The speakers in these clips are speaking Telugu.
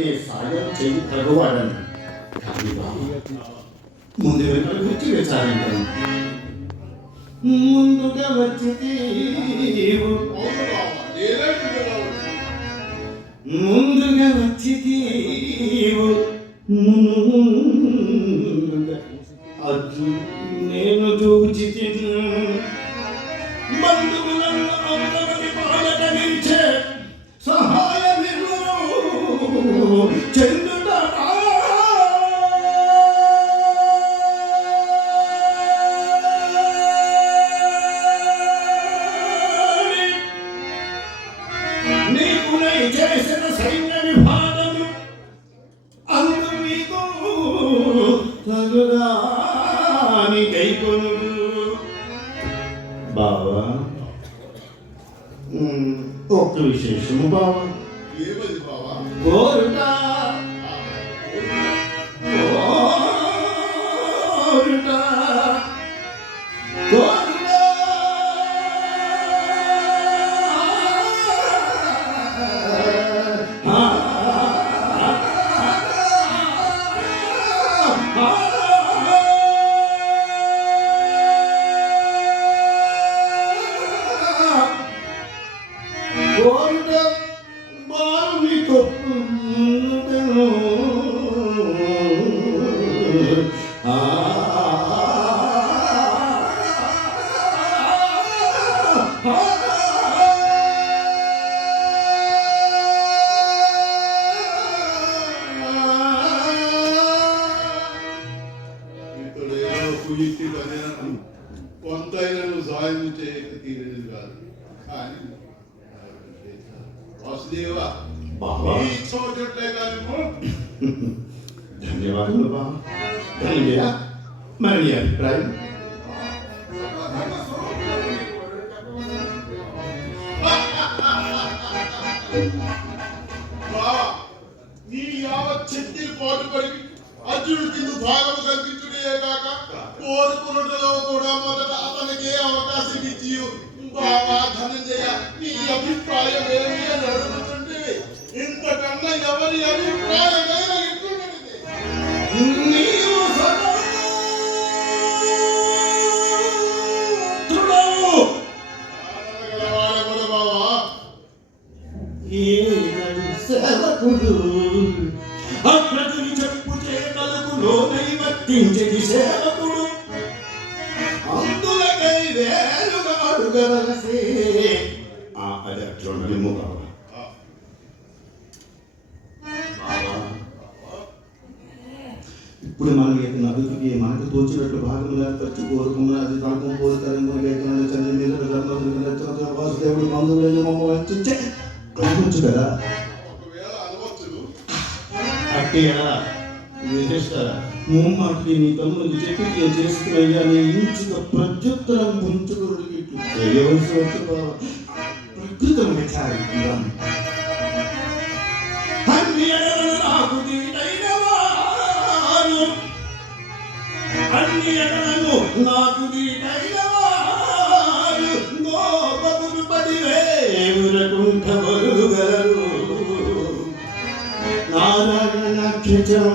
నీ సాయం చేయి తగవాడను కానీ బాబా ముందు వెనుక గురించి విచారించను ముందుగా వచ్చి ముందుగా వచ్చాను. ముందుగా వచ్చి అటు నీకునై చేసిన సైన్య విభాగము అందు మీకు తగుదాని గైకొనుడు బావా ఉమ్, ఒక్క విశేషము బావా. ఏమది? Ah. కొంతైనా నువ్వు సాయం చేయక తీరేది కాదు. కానీ వాసుదేవ. నీ చోటట్లే కానీ ధన్యవాదములు బాబా. ధన్యా మరి అభిప్రాయం. నీ యావత్ శక్తిని పాటుపడి అర్జునుడి కింద భాగము కల్పించుడే కాక కోరుకున్నట్లో కూడా మొదట అతనికి అవకాశం ఇచ్చి బాబా ధనంజయ నీ అభిప్రాయం ఏమి అని అడుగుతుంటే ఇంతకన్నా ఎవరి అభిప్రాయమైనా ఎట్లున్నది సేవకుడు. అగ్రతుని చెప్పు చేతలకు లోనై వర్తించే వేలుగా అది బాబా ఇప్పుడు మనం ఏదైనా అభివృద్ధికి మనకు తోచినట్లు భాగంగా ఖర్చు కోరుకున్న అది తాకం పోలుతారేమో వేతనాలు చంద్ర మీద వాసుదేవుడు బంధువులను మమ్మ వంచే అనుకోవచ్చు కదా. అనవచ్చును ముమ్మాటికి నీ తమ్ముడికి చెప్పి నేను చేసుకున్నయ్యా నీ ఇంచుక ప్రత్యుత్తరం పుంచుకుడికి చేయవలసి వచ్చి ప్రకృతం విచారిద్దాం అన్ని ఎడలను నాకు దీటైన వారు నారాయణ నక్షత్రం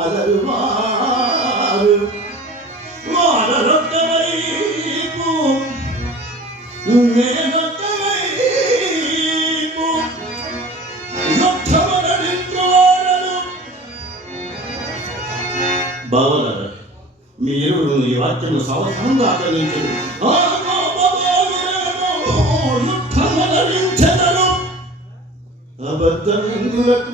అలరువారు వారొక్క వైపు నేనొక్క వైపు యుద్ధమనరించువారను బావలారా మీరు ఈ వాక్యం సంవత్సరంగా ఆకలించరు ఆ